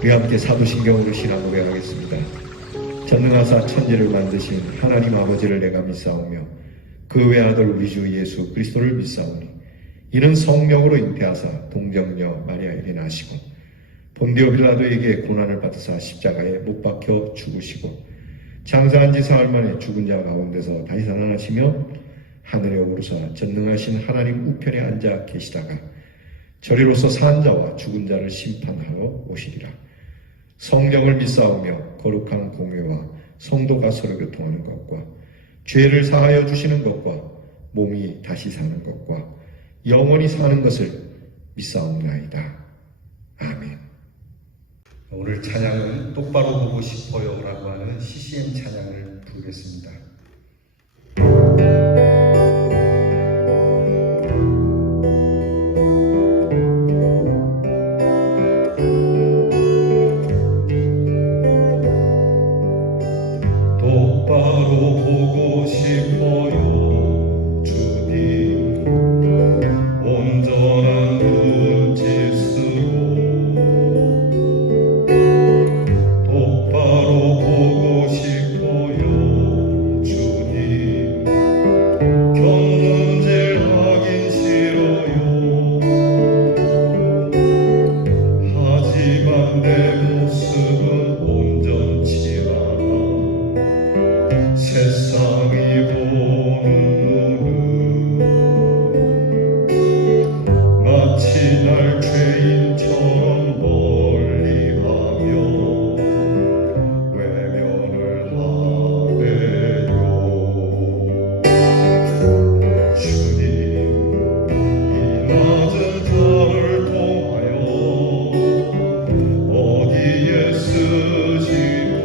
우리 함께 사도신경으로 신앙 고백하겠습니다. 전능하사 천지를 만드신 하나님 아버지를 내가 믿사오며 그 외아들 우리 주 예수 그리스도를 믿사오니 이는 성령으로 잉태하사 동정녀 마리아에게 나시고 본디오 빌라도에게 고난을 받으사 십자가에 못 박혀 죽으시고 장사한 지 사흘 만에 죽은 자 가운데서 다시 살아나시며 하늘에 오르사 전능하신 하나님 우편에 앉아 계시다가 저리로서 산 자와 죽은 자를 심판하러 오시리라. 성령을 믿사오며 거룩한 공회와 성도가 서로 교통하는 것과 죄를 사하여 주시는 것과 몸이 다시 사는 것과 영원히 사는 것을 믿사옵나이다. 아멘. 오늘 찬양은 똑바로 보고 싶어요 라고 하는 CCM 찬양을 부르겠습니다. 똑바로 보고 싶어요 주님 온전한 눈짓 쓰고 똑바로 보고 싶어요 주님 견눈질 하긴 싫어요 하지만 내 모습은 온전치 않아 세상이 보는 눈은 마치 날 죄인처럼 멀리하며 외면을 하네요. 주님 이 낮은 달을 통하여 어디에 쓰시려고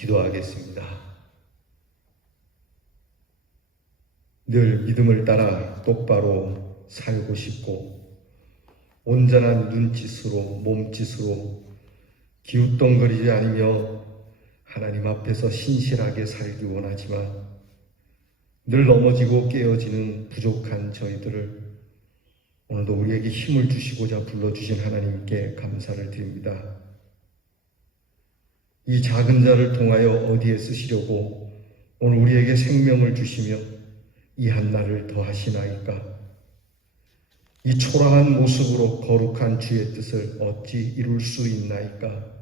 기도하겠습니다. 늘 믿음을 따라 똑바로 살고 싶고 온전한 눈짓으로 몸짓으로 기웃덩거리지 않으며 하나님 앞에서 신실하게 살기 원하지만 늘 넘어지고 깨어지는 부족한 저희들을 오늘도 우리에게 힘을 주시고자 불러주신 하나님께 감사를 드립니다. 이 작은 자를 통하여 어디에 쓰시려고 오늘 우리에게 생명을 주시며 이 한날을 더하시나이까? 이 초라한 모습으로 거룩한 주의 뜻을 어찌 이룰 수 있나이까?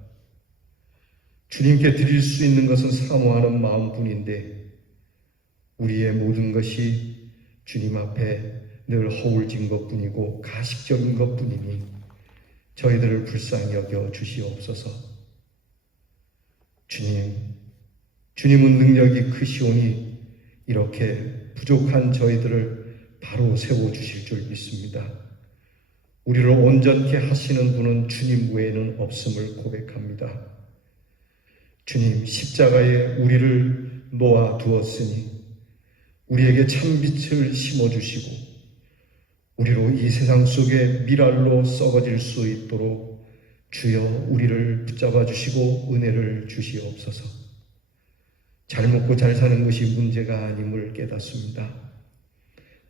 주님께 드릴 수 있는 것은 사모하는 마음뿐인데 우리의 모든 것이 주님 앞에 늘 허울진 것뿐이고 가식적인 것뿐이니 저희들을 불쌍히 여겨 주시옵소서. 주님은 능력이 크시오니 이렇게 부족한 저희들을 바로 세워주실 줄 믿습니다. 우리를 온전케 하시는 분은 주님 외에는 없음을 고백합니다. 주님, 십자가에 우리를 놓아 두었으니 우리에게 참빛을 심어주시고 우리로 이 세상 속에 미랄로 썩어질 수 있도록 주여 우리를 붙잡아 주시고 은혜를 주시옵소서. 잘 먹고 잘 사는 것이 문제가 아님을 깨닫습니다.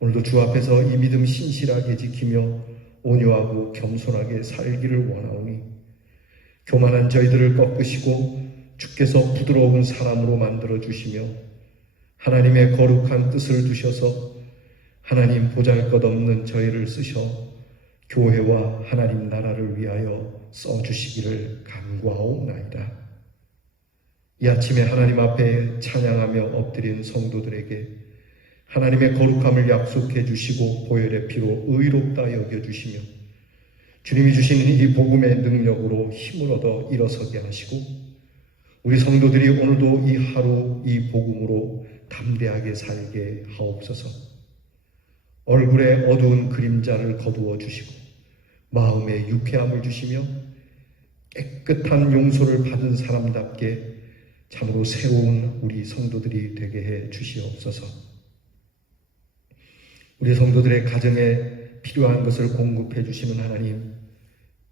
오늘도 주 앞에서 이 믿음 신실하게 지키며 온유하고 겸손하게 살기를 원하오니 교만한 저희들을 꺾으시고 주께서 부드러운 사람으로 만들어 주시며 하나님의 거룩한 뜻을 두셔서 하나님 보잘것없는 저희를 쓰셔 교회와 하나님 나라를 위하여 써주시기를 간구하옵나이다. 이 아침에 하나님 앞에 찬양하며 엎드린 성도들에게 하나님의 거룩함을 약속해 주시고 보혈의 피로 의롭다 여겨주시며 주님이 주시는 이 복음의 능력으로 힘을 얻어 일어서게 하시고 우리 성도들이 오늘도 이 하루 이 복음으로 담대하게 살게 하옵소서. 얼굴에 어두운 그림자를 거두어 주시고 마음에 유쾌함을 주시며 깨끗한 용서를 받은 사람답게 참으로 새로운 우리 성도들이 되게 해 주시옵소서. 우리 성도들의 가정에 필요한 것을 공급해 주시는 하나님,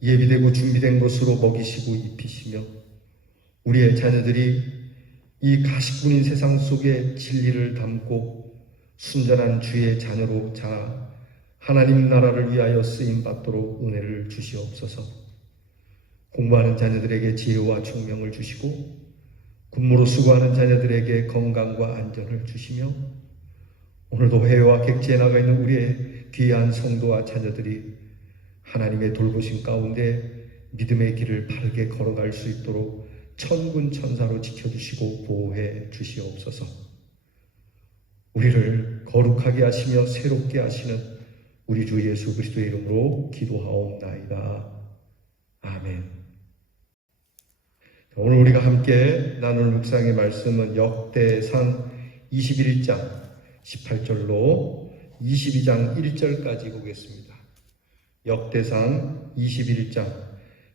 예비되고 준비된 것으로 먹이시고 입히시며 우리의 자녀들이 이 가식분인 세상 속에 진리를 담고 순전한 주의 자녀로 자라 하나님 나라를 위하여 쓰임받도록 은혜를 주시옵소서. 공부하는 자녀들에게 지혜와 총명을 주시고 군무로 수고하는 자녀들에게 건강과 안전을 주시며 오늘도 해외와 객지에 나가 있는 우리의 귀한 성도와 자녀들이 하나님의 돌보심 가운데 믿음의 길을 바르게 걸어갈 수 있도록 천군 천사로 지켜주시고 보호해 주시옵소서. 우리를 거룩하게 하시며 새롭게 하시는 우리 주 예수 그리스도의 이름으로 기도하옵나이다. 아멘. 오늘 우리가 함께 나눌 묵상의 말씀은 역대상 21장 18절로 22장 1절까지 보겠습니다. 역대상 21장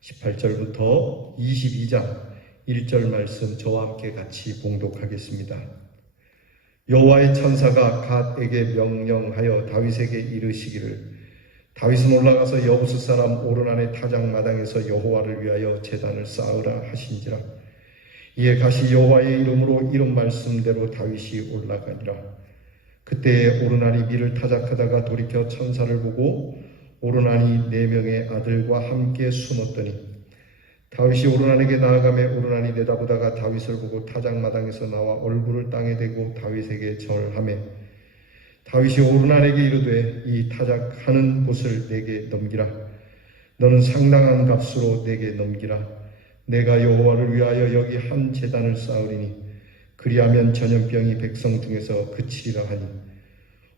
18절부터 22장 1절 말씀 저와 함께 같이 봉독하겠습니다. 여호와의 천사가 갓에게 명령하여 다윗에게 이르시기를 다윗은 올라가서 여부스 사람 오르난의 타작마당에서 여호와를 위하여 제단을 쌓으라 하신지라. 이에 갓이 여호와의 이름으로 이런 말씀대로 다윗이 올라가니라. 그때에 오르난이 밀을 타작하다가 돌이켜 천사를 보고 오르난이 4명의 아들과 함께 숨었더니 다윗이 오르난에게 나아가며 오르난이 내다보다가 다윗을 보고 타작마당에서 나와 얼굴을 땅에 대고 다윗에게 절하며 다윗이 오르난에게 이르되 이 타작하는 곳을 내게 넘기라. 너는 상당한 값으로 내게 넘기라. 내가 여호와를 위하여 여기 한 제단을 쌓으리니 그리하면 전염병이 백성 중에서 그치리라 하니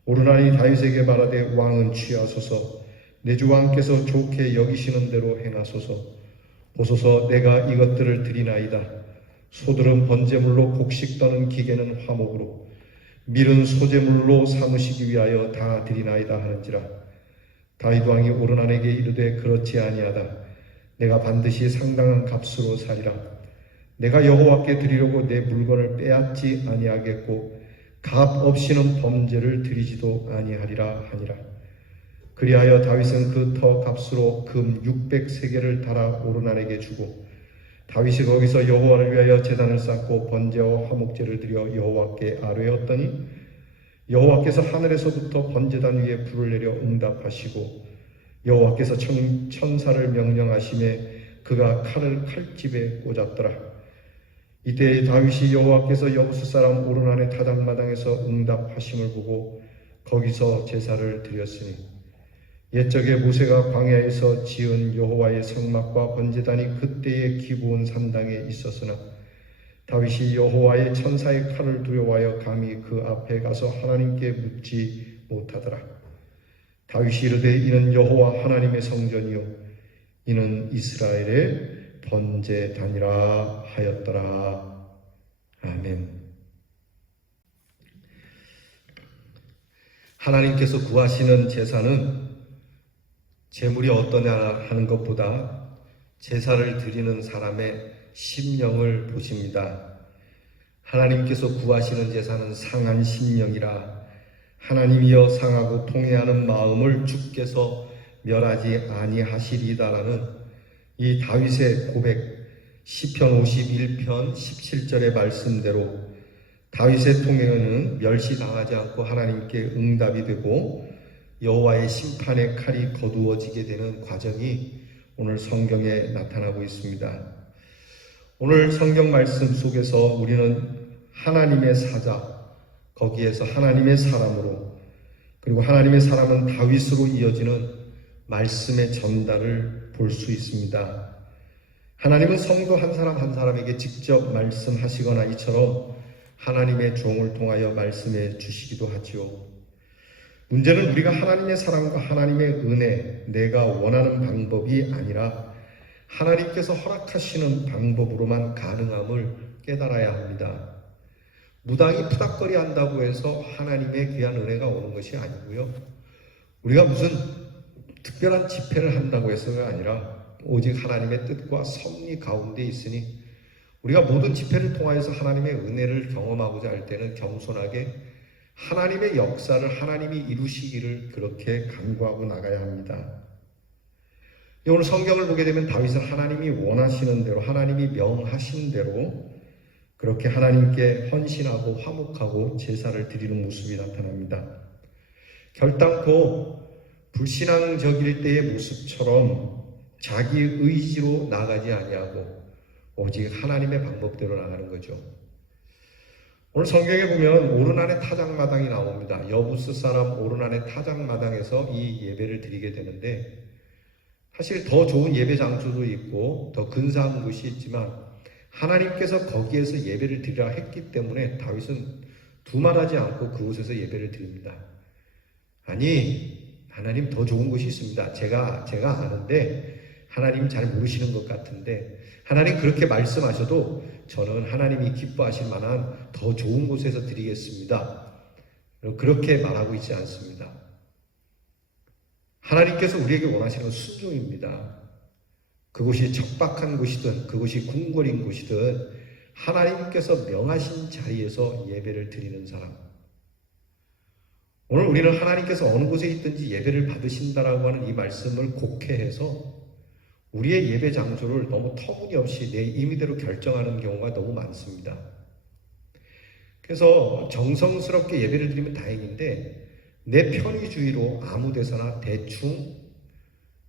오르난이 다윗에게 말하되 왕은 취하소서. 내 주 왕께서 좋게 여기시는 대로 행하소서. 보소서 내가 이것들을 드리나이다. 소들은 번제물로 곡식 떠는 기계는 화목으로 밀은 소제물로 삼으시기 위하여 다 드리나이다 하는지라. 다윗 왕이 오르난에게 이르되 그렇지 아니하다. 내가 반드시 상당한 값으로 사리라. 내가 여호와께 드리려고 내 물건을 빼앗지 아니하겠고 값 없이는 범죄를 드리지도 아니하리라 하니라. 그리하여 다윗은 그 터 값으로 금 600세겔을 달아 오르난에게 주고 다윗이 거기서 여호와를 위하여 제단을 쌓고 번제와 화목제를 드려 여호와께 아뢰었더니 여호와께서 하늘에서부터 번제단 위에 불을 내려 응답하시고 여호와께서 천사를 명령하심에 그가 칼을 칼집에 꽂았더라. 이때 다윗이 여호와께서 여부스 사람 오르난의 타작마당에서 응답하심을 보고 거기서 제사를 드렸으니 옛적에 모세가 광야에서 지은 여호와의 성막과 번제단이 그때의 기브온 산당에 있었으나 다윗이 여호와의 천사의 칼을 두려워하여 감히 그 앞에 가서 하나님께 묻지 못하더라. 다윗이 이르되 이는 여호와 하나님의 성전이요 이는 이스라엘의 번제단이라 하였더라. 아멘. 하나님께서 구하시는 제사는 제물이 어떠냐 하는 것보다 제사를 드리는 사람의 심령을 보십니다. 하나님께서 구하시는 제사는 상한 심령이라 하나님이여 상하고 통회하는 마음을 주께서 멸하지 아니하시리다라는 이 다윗의 고백 시편 51편 17절의 말씀대로 다윗의 통행은 멸시당하지 않고 하나님께 응답이 되고 여호와의 심판의 칼이 거두어지게 되는 과정이 오늘 성경에 나타나고 있습니다. 오늘 성경 말씀 속에서 우리는 하나님의 사자, 거기에서 하나님의 사람으로 그리고 하나님의 사람은 다윗으로 이어지는 말씀의 전달을 볼 수 있습니다. 하나님은 성도 한 사람 한 사람에게 직접 말씀하시거나 이처럼 하나님의 종을 통하여 말씀해 주시기도 하지요. 문제는 우리가 하나님의 사랑과 하나님의 은혜, 내가 원하는 방법이 아니라 하나님께서 허락하시는 방법으로만 가능함을 깨달아야 합니다. 무당이 푸닥거리 한다고 해서 하나님의 귀한 은혜가 오는 것이 아니고요. 우리가 무슨 특별한 집회를 한다고 해서가 아니라 오직 하나님의 뜻과 섭리 가운데 있으니 우리가 모든 집회를 통하여서 하나님의 은혜를 경험하고자 할 때는 겸손하게 하나님의 역사를 하나님이 이루시기를 그렇게 간구하고 나가야 합니다. 오늘 성경을 보게 되면 다윗은 하나님이 원하시는 대로 하나님이 명하신 대로 그렇게 하나님께 헌신하고 화목하고 제사를 드리는 모습이 나타납니다. 결단코 불신앙적일 때의 모습처럼 자기 의지로 나가지 아니하고 오직 하나님의 방법대로 나가는 거죠. 오늘 성경에 보면 오르난의 타작마당이 나옵니다. 여부스 사람 오르난의 타작마당에서 이 예배를 드리게 되는데 사실 더 좋은 예배 장소도 있고 더 근사한 곳이 있지만 하나님께서 거기에서 예배를 드리라 했기 때문에 다윗은 두말하지 않고 그곳에서 예배를 드립니다. 아니 하나님 더 좋은 곳이 있습니다. 제가 아는데 하나님 잘 모르시는 것 같은데 하나님 그렇게 말씀하셔도 저는 하나님이 기뻐하실 만한 더 좋은 곳에서 드리겠습니다. 그렇게 말하고 있지 않습니다. 하나님께서 우리에게 원하시는 건 순종입니다. 그곳이 척박한 곳이든 그곳이 궁궐인 곳이든 하나님께서 명하신 자리에서 예배를 드리는 사람. 오늘 우리는 하나님께서 어느 곳에 있든지 예배를 받으신다라고 하는 이 말씀을 곡해해서 우리의 예배 장소를 너무 터무니없이 내 임의대로 결정하는 경우가 너무 많습니다. 그래서 정성스럽게 예배를 드리면 다행인데 내 편의주의로 아무 데서나 대충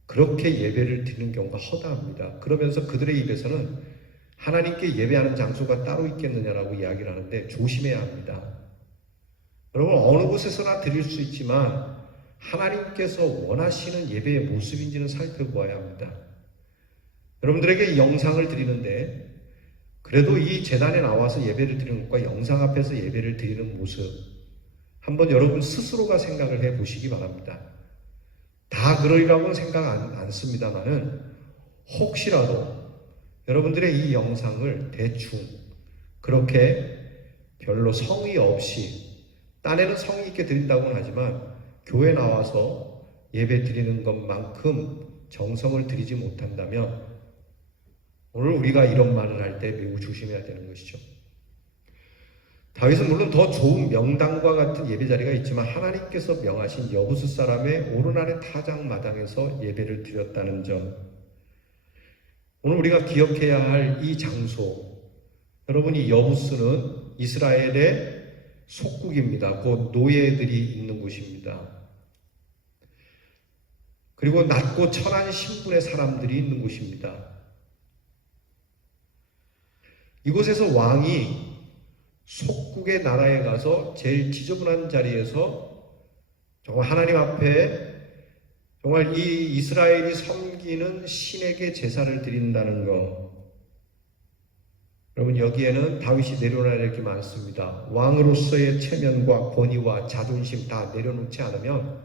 그렇게 예배를 드리는 경우가 허다합니다. 그러면서 그들의 입에서는 하나님께 예배하는 장소가 따로 있겠느냐라고 이야기를 하는데 조심해야 합니다. 여러분 어느 곳에서나 드릴 수 있지만 하나님께서 원하시는 예배의 모습인지는 살펴보아야 합니다. 여러분들에게 이 영상을 드리는데 그래도 이 제단에 나와서 예배를 드리는 것과 영상 앞에서 예배를 드리는 모습 한번 여러분 스스로가 생각을 해보시기 바랍니다. 다 그러리라고는 생각 안 씁니다만은 혹시라도 여러분들의 이 영상을 대충 그렇게 별로 성의 없이 딴에는 성의 있게 드린다고는 하지만 교회 나와서 예배 드리는 것만큼 정성을 들이지 못한다면 오늘 우리가 이런 말을 할 때 매우 조심해야 되는 것이죠. 다윗은 물론 더 좋은 명당과 같은 예배 자리가 있지만 하나님께서 명하신 여부스 사람의 오르날의 타작마당에서 예배를 드렸다는 점, 오늘 우리가 기억해야 할 이 장소, 여러분, 이 여부스는 이스라엘의 속국입니다. 곧 노예들이 있는 곳입니다. 그리고 낮고 천한 신분의 사람들이 있는 곳입니다. 이곳에서 왕이 속국의 나라에 가서 제일 지저분한 자리에서 정말 하나님 앞에 정말 이 이스라엘이 섬기는 신에게 제사를 드린다는 것. 여러분, 여기에는 다윗이 내려놔야 될 게 많습니다. 왕으로서의 체면과 권위와 자존심 다 내려놓지 않으면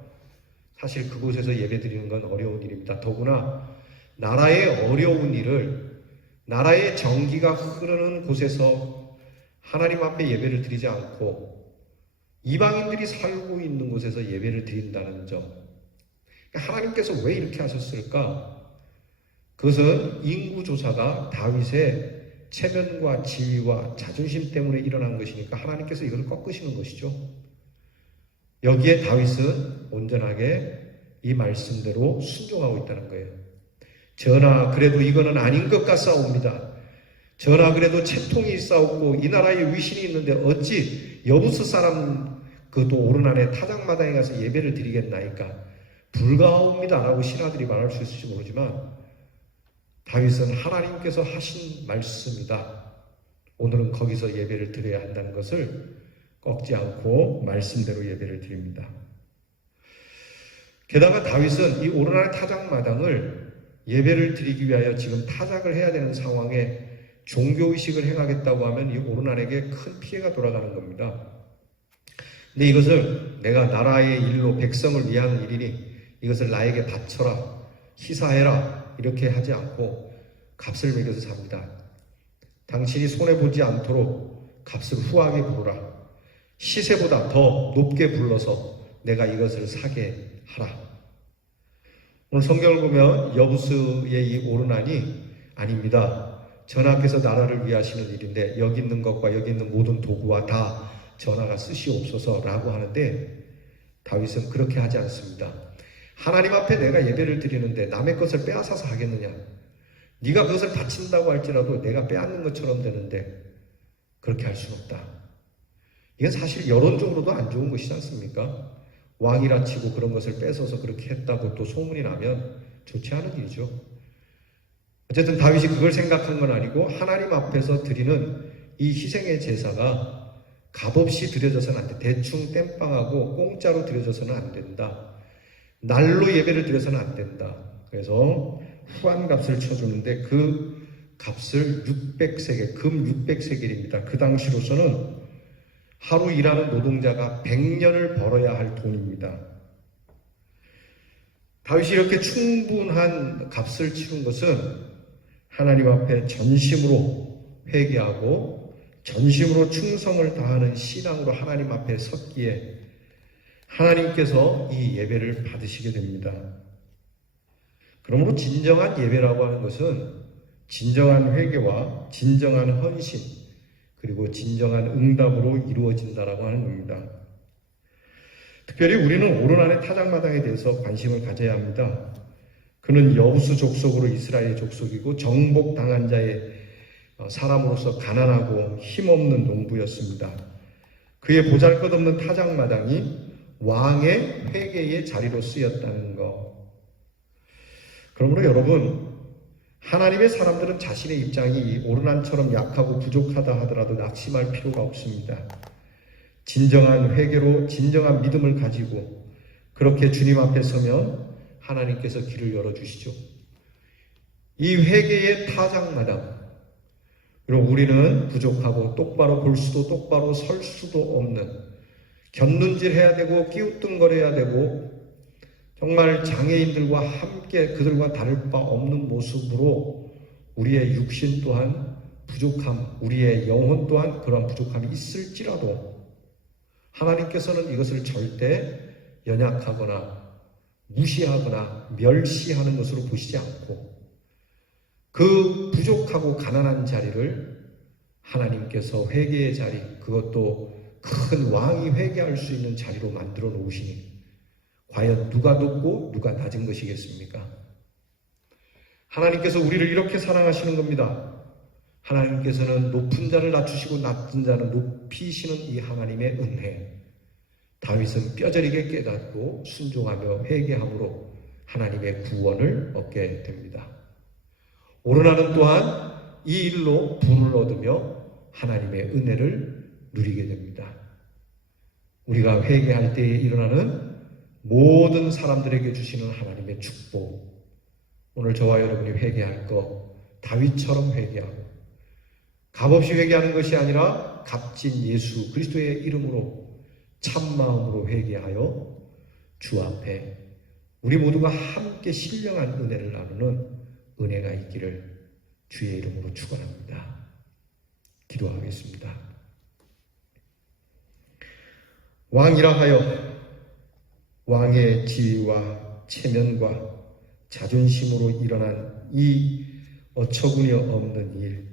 사실 그곳에서 예배드리는 건 어려운 일입니다. 더구나 나라의 어려운 일을, 나라의 정기가 흐르는 곳에서 하나님 앞에 예배를 드리지 않고 이방인들이 살고 있는 곳에서 예배를 드린다는 점, 하나님께서 왜 이렇게 하셨을까? 그것은 인구조사가 다윗의 체면과 지위와 자존심 때문에 일어난 것이니까 하나님께서 이걸 꺾으시는 것이죠. 여기에 다윗은 온전하게 이 말씀대로 순종하고 있다는 거예요. 전하, 그래도 이거는 아닌 것 같사옵니다. 전하, 그래도 채통이 있사옵고 이 나라에 위신이 있는데 어찌 여부스 사람 그도 오르날의 타작마당에 가서 예배를 드리겠나이까? 불가하옵니다 라고 신하들이 말할 수 있을지 모르지만 다윗은 하나님께서 하신 말씀이다, 오늘은 거기서 예배를 드려야 한다는 것을 꺾지 않고 말씀대로 예배를 드립니다. 게다가 다윗은 이 오르날 타작마당을 예배를 드리기 위하여 지금 타작을 해야 되는 상황에 종교의식을 행하겠다고 하면 이 오르날에게 큰 피해가 돌아가는 겁니다. 근데 이것을 내가 나라의 일로 백성을 위한 일이니 이것을 나에게 바쳐라, 희사해라 이렇게 하지 않고 값을 매겨서 삽니다. 당신이 손해보지 않도록 값을 후하게 부르라. 시세보다 더 높게 불러서 내가 이것을 사게 하라. 오늘 성경을 보면 여부스의 이 오르날이 아닙니다. 전하께서 나라를 위하시는 일인데 여기 있는 것과 여기 있는 모든 도구와 다 전하가 쓰시옵소서라고 하는데 다윗은 그렇게 하지 않습니다. 하나님 앞에 내가 예배를 드리는데 남의 것을 빼앗아서 하겠느냐? 네가 그것을 바친다고 할지라도 내가 빼앗는 것처럼 되는데 그렇게 할 수는 없다. 이건 사실 여론적으로도 안 좋은 것이지 않습니까? 왕이라 치고 그런 것을 뺏어서 그렇게 했다고 또 소문이 나면 좋지 않은 일이죠. 어쨌든 다윗이 그걸 생각한 건 아니고 하나님 앞에서 드리는 이 희생의 제사가 값없이 드려져서는 안 돼. 대충 땜빵하고 공짜로 드려져서는 안 된다. 날로 예배를 드려서는 안 된다. 그래서 후한 값을 쳐주는데 그 값을 600세겔, 금 600세겔입니다. 그 당시로서는 하루 일하는 노동자가 100년을 벌어야 할 돈입니다. 다윗이 이렇게 충분한 값을 치른 것은 하나님 앞에 전심으로 회개하고 전심으로 충성을 다하는 신앙으로 하나님 앞에 섰기에 하나님께서 이 예배를 받으시게 됩니다. 그러므로 진정한 예배라고 하는 것은 진정한 회개와 진정한 헌신 그리고 진정한 응답으로 이루어진다라고 하는 겁니다. 특별히 우리는 오르날의 타작마당에 대해서 관심을 가져야 합니다. 그는 여부스 족속으로 이스라엘의 족속이고 정복당한 자의 사람으로서 가난하고 힘없는 농부였습니다. 그의 보잘것없는 타작마당이 왕의 회개의 자리로 쓰였다는 것. 그러므로 여러분, 하나님의 사람들은 자신의 입장이 오르난처럼 약하고 부족하다 하더라도 낙심할 필요가 없습니다. 진정한 회개로 진정한 믿음을 가지고 그렇게 주님 앞에 서면 하나님께서 길을 열어주시죠. 이 회개의 타작마당, 그리고 우리는 부족하고 똑바로 볼 수도 똑바로 설 수도 없는, 곁눈질 해야 되고 끼우뚱거려야 되고 정말 장애인들과 함께 그들과 다를 바 없는 모습으로 우리의 육신 또한 부족함, 우리의 영혼 또한 그러한 부족함이 있을지라도 하나님께서는 이것을 절대 연약하거나 무시하거나 멸시하는 것으로 보시지 않고 그 부족하고 가난한 자리를 하나님께서 회개의 자리, 그것도 큰 왕이 회개할 수 있는 자리로 만들어 놓으시니 과연 누가 높고 누가 낮은 것이겠습니까? 하나님께서 우리를 이렇게 사랑하시는 겁니다. 하나님께서는 높은 자를 낮추시고 낮은 자는 높이시는 이 하나님의 은혜. 다윗은 뼈저리게 깨닫고 순종하며 회개함으로 하나님의 구원을 얻게 됩니다. 오르나는 또한 이 일로 분을 얻으며 하나님의 은혜를 누리게 됩니다. 우리가 회개할 때에 일어나는 모든 사람들에게 주시는 하나님의 축복. 오늘 저와 여러분이 회개할 것, 다윗처럼 회개하고 값없이 회개하는 것이 아니라 값진 예수 그리스도의 이름으로 참마음으로 회개하여 주 앞에 우리 모두가 함께 신령한 은혜를 나누는 은혜가 있기를 주의 이름으로 축원합니다. 기도하겠습니다. 왕이라 하여 왕의 지위와 체면과 자존심으로 일어난 이 어처구니 없는 일,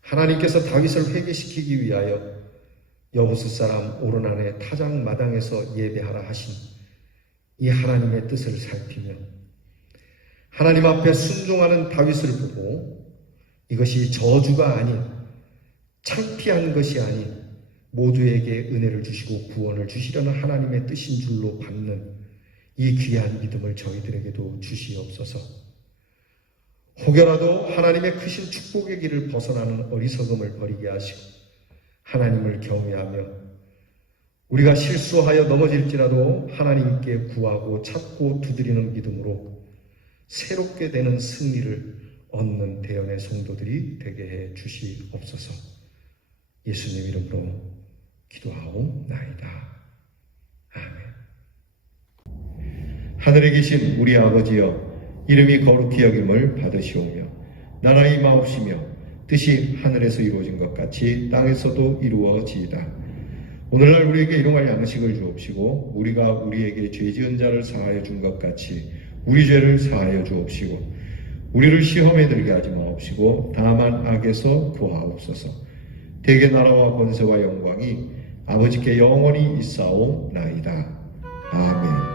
하나님께서 다윗을 회개시키기 위하여 여부스 사람 오르난의 타작마당에서 예배하라 하신 이 하나님의 뜻을 살피며 하나님 앞에 순종하는 다윗을 보고 이것이 저주가 아닌 창피한 것이 아닌 모두에게 은혜를 주시고 구원을 주시려는 하나님의 뜻인 줄로 받는 이 귀한 믿음을 저희들에게도 주시옵소서. 혹여라도 하나님의 크신 축복의 길을 벗어나는 어리석음을 버리게 하시고 하나님을 경외하며 우리가 실수하여 넘어질지라도 하나님께 구하고 찾고 두드리는 믿음으로 새롭게 되는 승리를 얻는 대언의 성도들이 되게 해 주시옵소서. 예수님 이름으로 기도하옵나이다. 아멘. 하늘에 계신 우리 아버지여, 이름이 거룩히 여김을 받으시오며 나라의 마옵시며 뜻이 하늘에서 이루어진 것 같이 땅에서도 이루어지이다. 오늘날 우리에게 일용할 양식을 주옵시고 우리가 우리에게 죄 지은 자를 사하여 준 것 같이 우리 죄를 사하여 주옵시고 우리를 시험에 들게 하지 마옵시고 다만 악에서 구하옵소서. 대개 나라와 권세와 영광이 아버지께 영원히 있사옵나이다. 아멘.